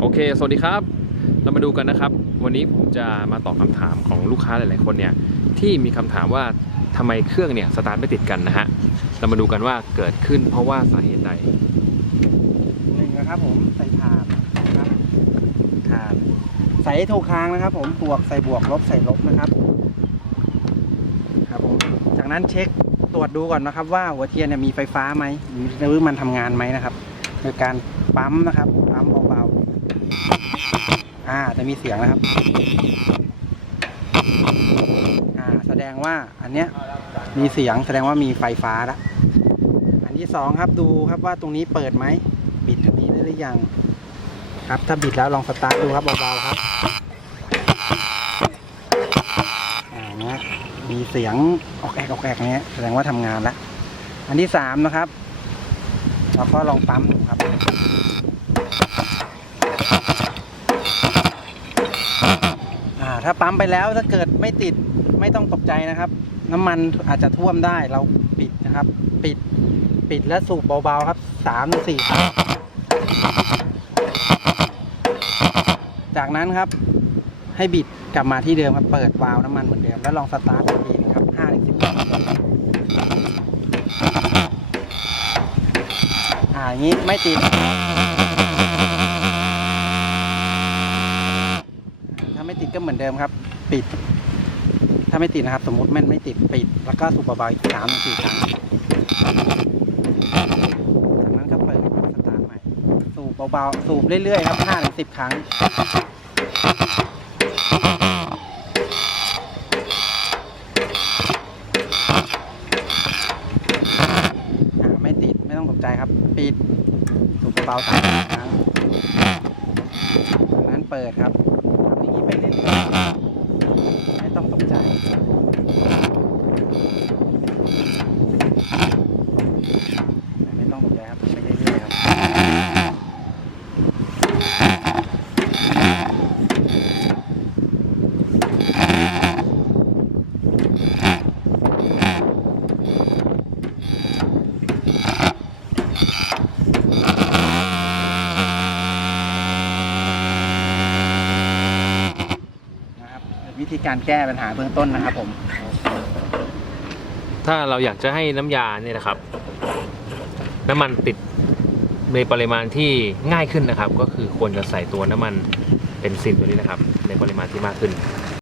โอเค สวัสดีครับ เรามาดูกันนะครับ วันนี้ผมจะมาตอบคำถามของลูกค้าหลาย ๆ คนเนี่ยที่มีคำถามว่าทำไมเครื่องเนี่ยสตาร์ทไม่ติดกันนะฮะ เรามาดูกันว่าเกิดขึ้นเพราะว่าสาเหตุใดหนึ่งนะครับผมใส่ถานนะครับถานใส่ถูกทางนะครับ ผมบวกใส่บวกลบใส่ลบนะครับ ครับผมจากนั้นเช็คตรวจดูก่อนนะครับ ว่าหัวเทียนเนี่ยมีไฟฟ้าไหมหรือมันทำงานไหมนะครับโดยการปั๊มนะครับปั๊มเบาๆ อ่าจะมีเสียงนะครับอ่าแสดงว่าอันเนี้ยมีเสียงแสดงว่ามีไฟฟ้าล้วอันที่สองครับดูครับว่าตรงนี้เปิดไหมบิดทางนี้ได้หรือยัง ครับถ้าบิดแล้วลองสตาร์ทดูครับเบาๆครับอ่าเนี้ยมีเสียงออกแอกออกแอกเนี้ยแสดงว่าทำงานล้วอันที่สามนะครับเราก็ลองปั๊มดูครับอ่า ถ้าปั๊มไปแล้วถ้าเกิดไม่ติดไม่ต้องตกใจนะครับ น้ำมันอาจจะท่วมได้เราปิดนะครับ ปิดปิดแล้วสูบเบาๆครับสามสี่ครั้งจากนั้นครับ ให้บิดกลับมาที่เดิมครับเปิดวาล์วน้ำมันเหมือนเดิมแล้วลองสตาร์ทอีกทีนึงครับห้าถึงสิบอ่าอย่างนี้ไม่ติด ไม่ติดก็เหมือนเดิมครับ ปิด ถ้าไม่ติดนะครับ สมมติมันไม่ติดปิด แล้วก็สูบเบาๆอีกสามสี่ครั้งจากนั้นก็เปิดสตาร์ทใหม่ สูบเบาๆสูบเรื่อยๆครับห้าถึงสิบครั้งอ่าไม่ติดไม่ต้องตกใจครับ ปิดสูบเบาๆสามครั้งจากนั้นเปิดครับทำอย่างนี้ไปเรื่อย ๆไม่ต้องตกใจ ไม่ต้องตกใจครับไปเรื่อยๆครับ นะครับ วิธีการแก้ปัญหาเบื้องต้นนะครับผมถ้าเราอยากจะให้น้ำยาเนี่ยนะครับ น้ำมันติดในปริมาณที่ง่ายขึ้นนะครับ ก็คือควรจะใส่ตัวน้ำมันเป็นซินตัวนี้นะครับ ในปริมาณที่มากขึ้น